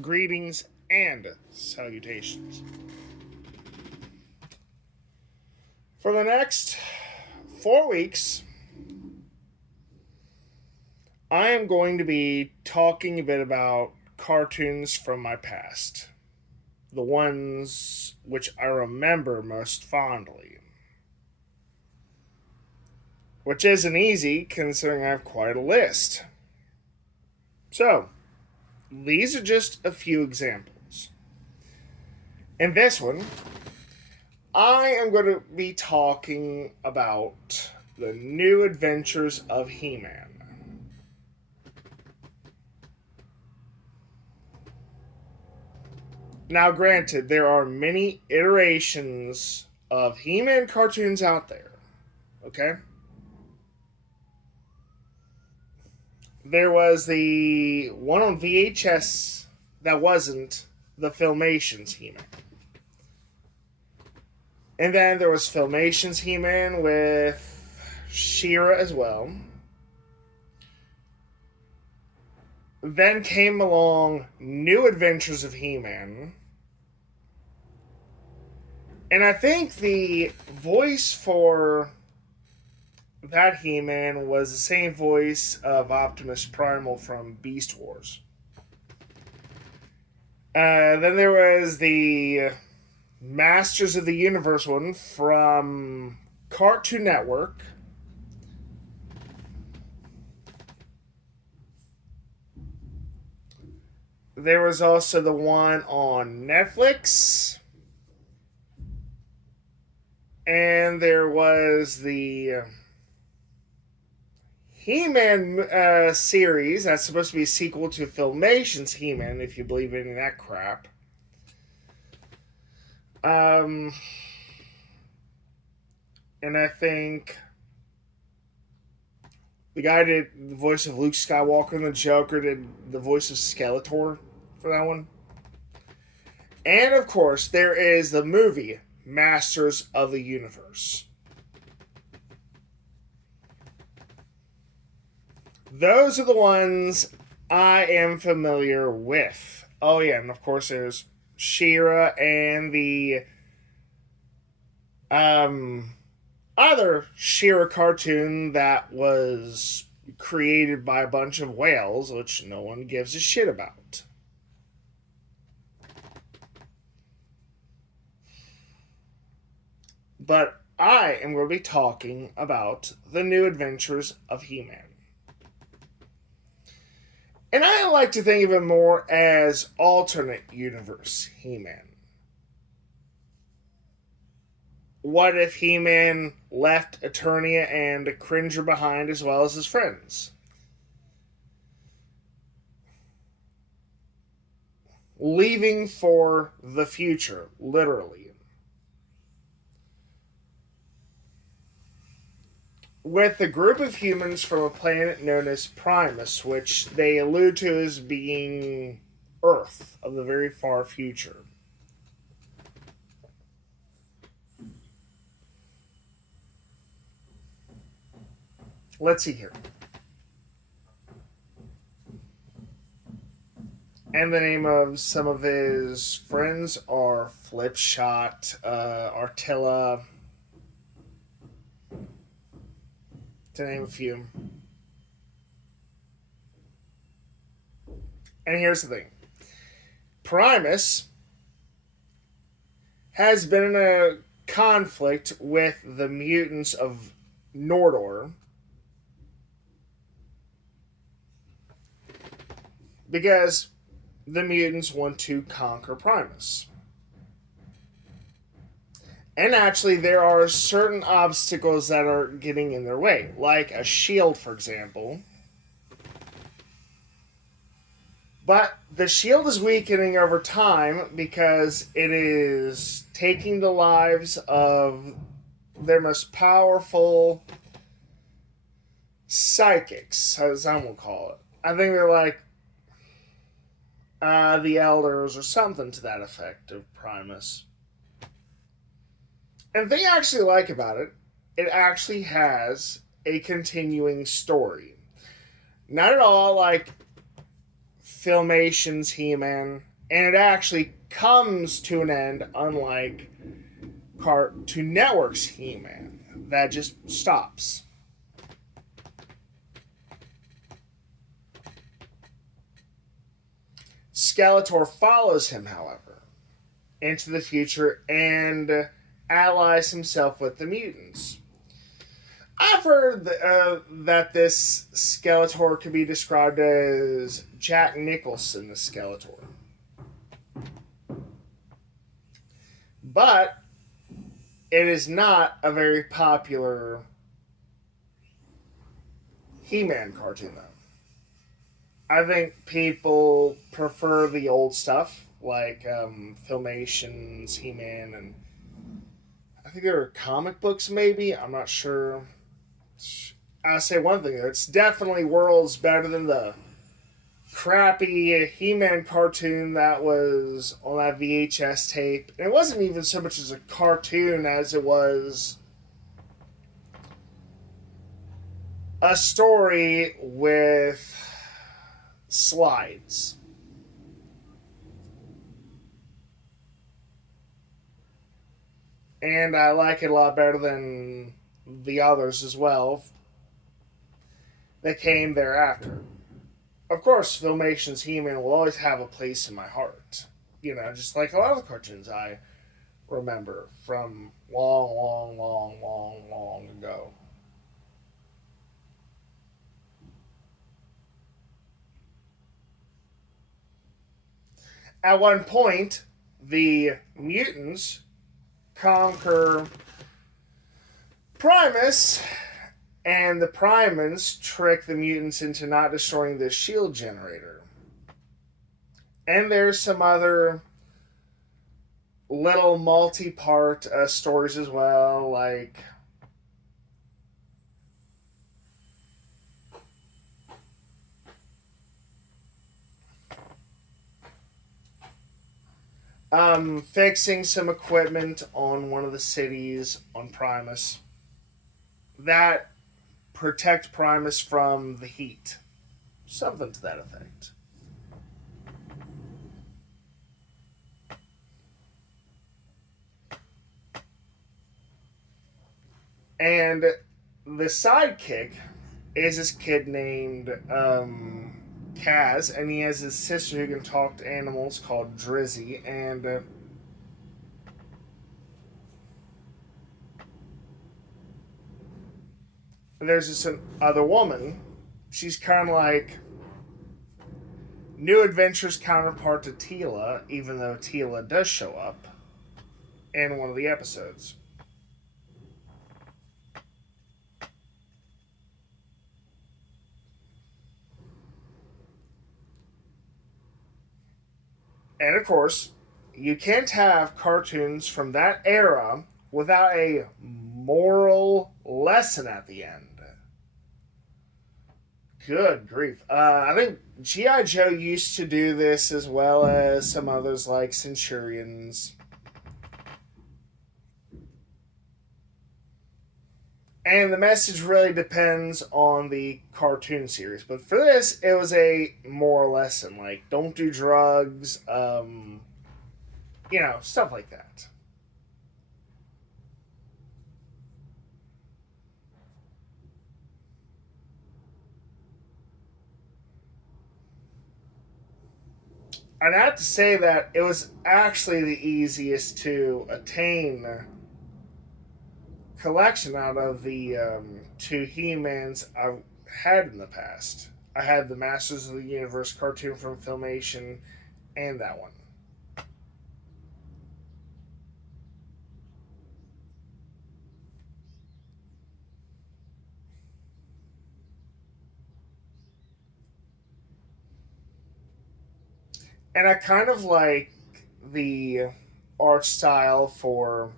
Greetings and salutations. For the next 4 weeks, I am going to be talking a bit about cartoons from my past, the ones which I remember most fondly. Which isn't easy considering I have quite a list. So, these are just a few examples. In this one, I am going to be talking about the new adventures of He Man. Now, granted, there are many iterations of He Man cartoons out there, okay? There was the one on VHS that wasn't the Filmations He Man. And then there was Filmations He Man with She-Ra as well. Then came along New Adventures of He Man. And I think the voice for that He Man was the same voice of Optimus Primal from Beast Wars. Then there was the Masters of the Universe one from Cartoon Network. There was also the one on Netflix. And there was the He-Man series that's supposed to be a sequel to Filmation's He-Man, if you believe any of that crap. And I think the guy did the voice of Luke Skywalker, and the Joker did the voice of Skeletor for that one. And of course, there is the movie Masters of the Universe. Those are the ones I am familiar with. Oh yeah, and of course there's She-Ra and the other She-Ra cartoon that was created by a bunch of whales, which no one gives a shit about. But I am going to be talking about the New Adventures of He-Man. And I like to think of it more as alternate universe He-Man. What if He-Man left Eternia and Cringer behind as well as his friends? Leaving for the future, literally. With a group of humans from a planet known as Primus, which they allude to as being Earth of the very far future. Let's see here. And the name of some of his friends are Flipshot, Artilla, to name a few. And here's the thing. Primus has been in a conflict with the mutants of Nordor because the mutants want to conquer Primus. And actually, there are certain obstacles that are getting in their way, like a shield, for example. But the shield is weakening over time because it is taking the lives of their most powerful psychics, as I will call it. I think they're like the elders or something to that effect of Primus. And the thing I actually like about it, it actually has a continuing story. Not at all like Filmation's He-Man, and it actually comes to an end, unlike Cartoon Network's He-Man. That just stops. Skeletor follows him, however, into the future and allies himself with the mutants. I've heard that this Skeletor could be described as Jack Nicholson, the Skeletor. But it is not a very popular He-Man cartoon, though. I think people prefer the old stuff, like Filmation's He-Man, and I think there are comic books, maybe. I'm not sure. I'll say one thing, it's definitely worlds better than the crappy He-Man cartoon that was on that VHS tape. And it wasn't even so much as a cartoon as it was a story with slides. And I like it a lot better than the others as well that came thereafter. Of course, Filmation's He-Man will always have a place in my heart. You know, just like a lot of the cartoons I remember from long ago. At one point, the mutants conquer Primus, and the Primans trick the mutants into not destroying the shield generator. And there's some other little multi-part stories as well, like fixing some equipment on one of the cities on Primus that protect Primus from the heat. Something to that effect. And the sidekick is this kid named Kaz, and he has his sister who can talk to animals called Drizzy, and there's this other woman. She's kind of like New Adventures counterpart to Teela, even though Teela does show up in one of the episodes. And of course, you can't have cartoons from that era without a moral lesson at the end. Good grief. I think G.I. Joe used to do this as well as some others like Centurions. And the message really depends on the cartoon series. But for this, it was a moral lesson. Like, don't do drugs, stuff like that. I'd have to say that it was actually the easiest to attain collection out of the two He-Mans I've had in the past. I had the Masters of the Universe cartoon from Filmation and that one. And I kind of like the art style for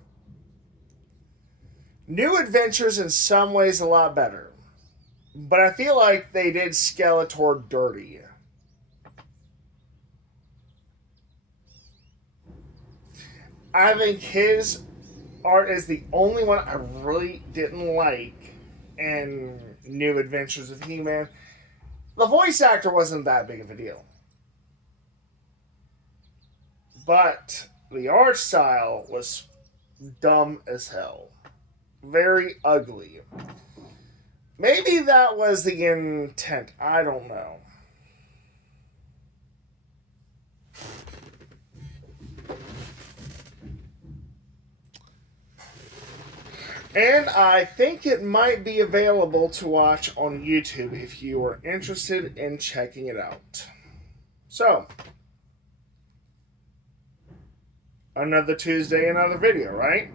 New Adventures in some ways a lot better. But I feel like they did Skeletor dirty. I think his art is the only one I really didn't like in New Adventures of He-Man. The voice actor wasn't that big of a deal. But the art style was dumb as hell. Very ugly. Maybe that was the intent. I don't know. And I think it might be available to watch on YouTube if you are interested in checking it out. So, another Tuesday, another video, right?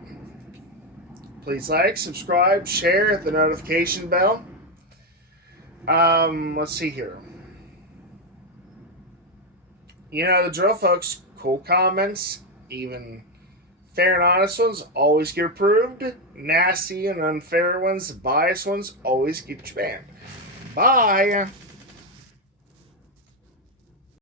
Please like, subscribe, share, hit the notification bell. Let's see here. You know the drill, folks. Cool comments, even fair and honest ones, always get approved. Nasty and unfair ones, biased ones, always get you banned. Bye.